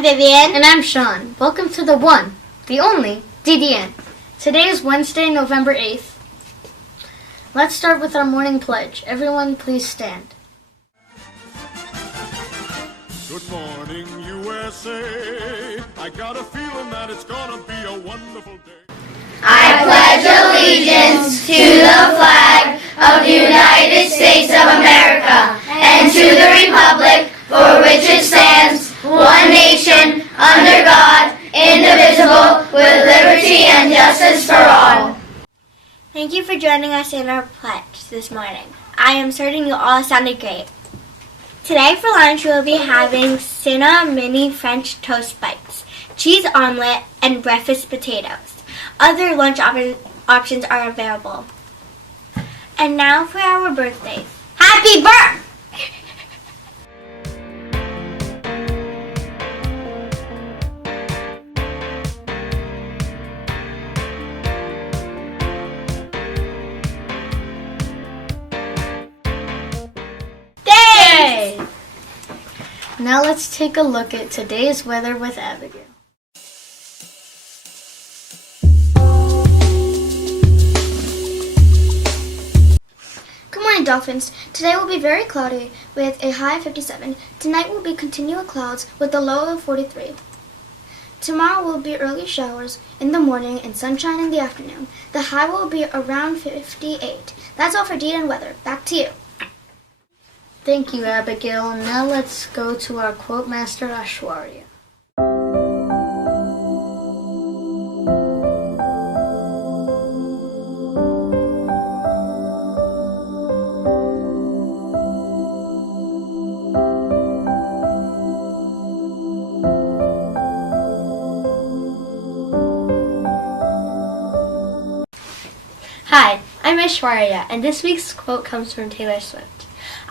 I'm Vivian. And I'm Sean. Welcome to the one, the only, DDN. Today is Wednesday, November 8th. Let's start with our morning pledge. Everyone please stand. Good morning, USA. I got a feeling that it's gonna be a wonderful day. I pledge allegiance to the flag of the United States of America and to the republic for which it stands, one nation, under God, indivisible, with liberty and justice for all. Thank you for joining us in our pledge this morning. I am certain you all sounded great. Today for lunch we will be having Cinna mini French toast bites, cheese omelet, and breakfast potatoes. Other lunch options are available. And now for our birthdays. Happy birthday! Now let's take a look at today's weather with Abigail. Good morning, Dolphins. Today will be very cloudy with a high of 57. Tonight will be continual clouds with a low of 43. Tomorrow will be early showers in the morning and sunshine in the afternoon. The high will be around 58. That's all for DDN weather. Back to you. Thank you, Abigail. Now let's go to our quote master, Ashwarya. Hi, I'm Ashwarya, and this week's quote comes from Taylor Swift.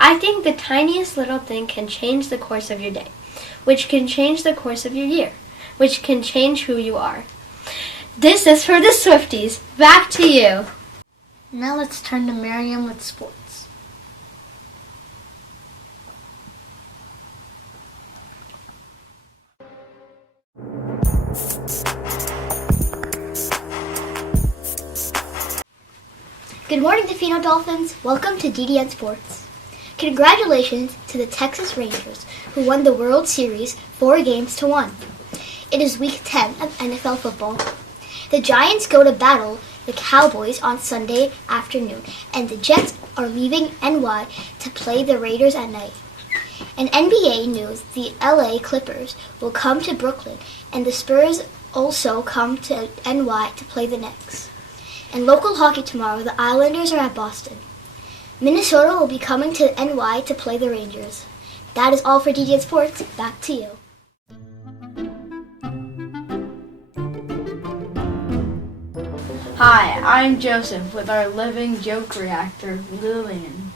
I think the tiniest little thing can change the course of your day, which can change the course of your year, which can change who you are. This is for the Swifties. Back to you. Now let's turn to Miriam with sports. Good morning, Tofino Dolphins. Welcome to DDN Sports. Congratulations to the Texas Rangers, who won the World Series 4-1. It is Week 10 of NFL football. The Giants go to battle the Cowboys on Sunday afternoon, and the Jets are leaving NY to play the Raiders at night. In NBA news, the LA Clippers will come to Brooklyn, and the Spurs also come to NY to play the Knicks. In local hockey tomorrow, the Islanders are at Boston. Minnesota will be coming to NY to play the Rangers. That is all for DDN Sports. Back to you. Hi, I'm Joseph with our living joke reactor, Lillian.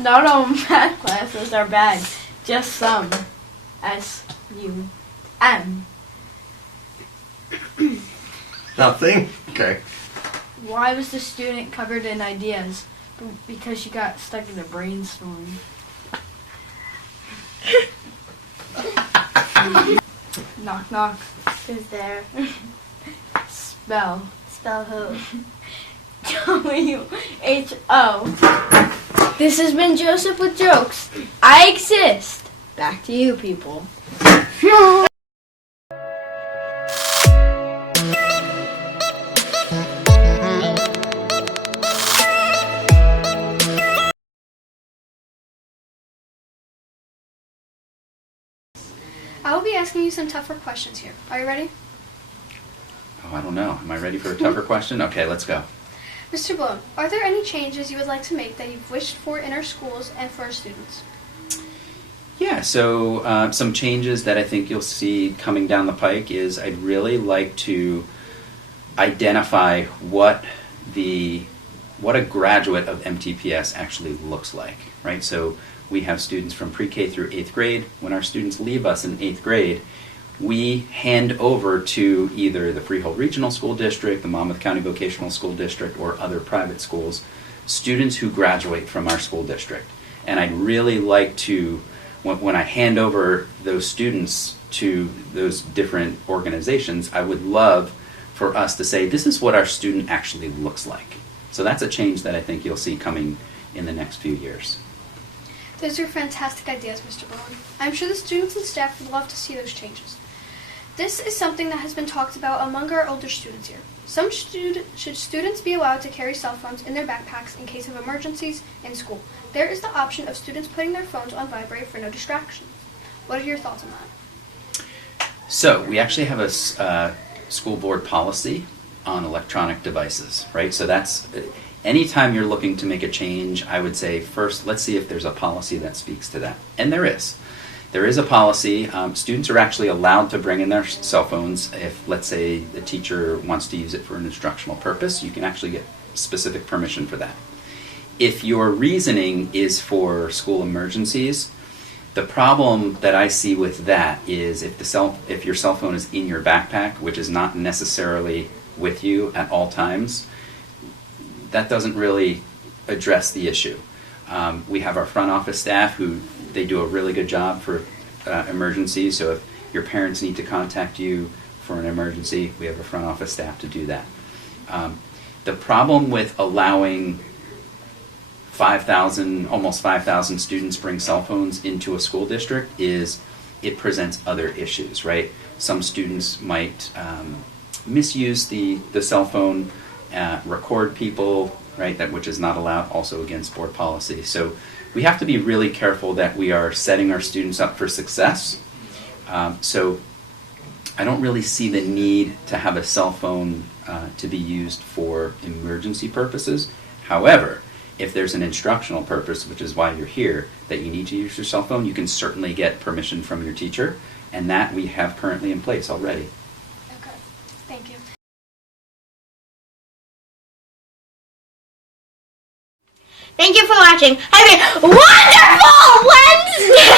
Not all math classes are bad, just some. S-U-M. Nothing? Okay. Why was the student covered in ideas? Because she got stuck in a brainstorm. Knock, knock. Who's there? Spell. Spell who? W-H-O. This has been Joseph with Jokes. I exist. Back to you, people. I will be asking you some tougher questions here. Are you ready? Oh, I don't know. Am I ready for a tougher question? Okay, let's go. Mr. Bloom, are there any changes you would like to make that you've wished for in our schools and for our students? Yeah, so some changes that I think you'll see coming down the pike is I'd really like to identify what a graduate of MTPS actually looks like, right? So we have students from pre-K through 8th grade. When our students leave us in 8th grade, we hand over to either the Freehold Regional School District, the Monmouth County Vocational School District, or other private schools, students who graduate from our school district. And I'd really like to when I hand over those students to those different organizations, I would love for us to say, this is what our student actually looks like. So that's a change that I think you'll see coming in the next few years. Those are fantastic ideas, Mr. Bowen. I'm sure the students and staff would love to see those changes. This is something that has been talked about among our older students here. Should students be allowed to carry cell phones in their backpacks in case of emergencies in school? There is the option of students putting their phones on vibrate for no distractions. What are your thoughts on that? So we actually have a school board policy on electronic devices, right? So that's, anytime you're looking to make a change, I would say first, let's see if there's a policy that speaks to that. And there is. There is a policy. Students are actually allowed to bring in their cell phones if, let's say, the teacher wants to use it for an instructional purpose. You can actually get specific permission for that. If your reasoning is for school emergencies, the problem that I see with that is if your cell phone is in your backpack, which is not necessarily with you at all times, that doesn't really address the issue. We have our front office staff who they do a really good job for emergencies. So if your parents need to contact you for an emergency, we have a front office staff to do that. The problem with allowing almost 5,000 students bring cell phones into a school district is it presents other issues, right? Some students might misuse the cell phone, record people, right? Which is not allowed, also against board policy. So we have to be really careful that we are setting our students up for success. So I don't really see the need to have a cell phone to be used for emergency purposes. However, if there's an instructional purpose, which is why you're here, that you need to use your cell phone, you can certainly get permission from your teacher, and that we have currently in place already. Okay, thank you. Thank you for watching. Have a wonderful Wednesday!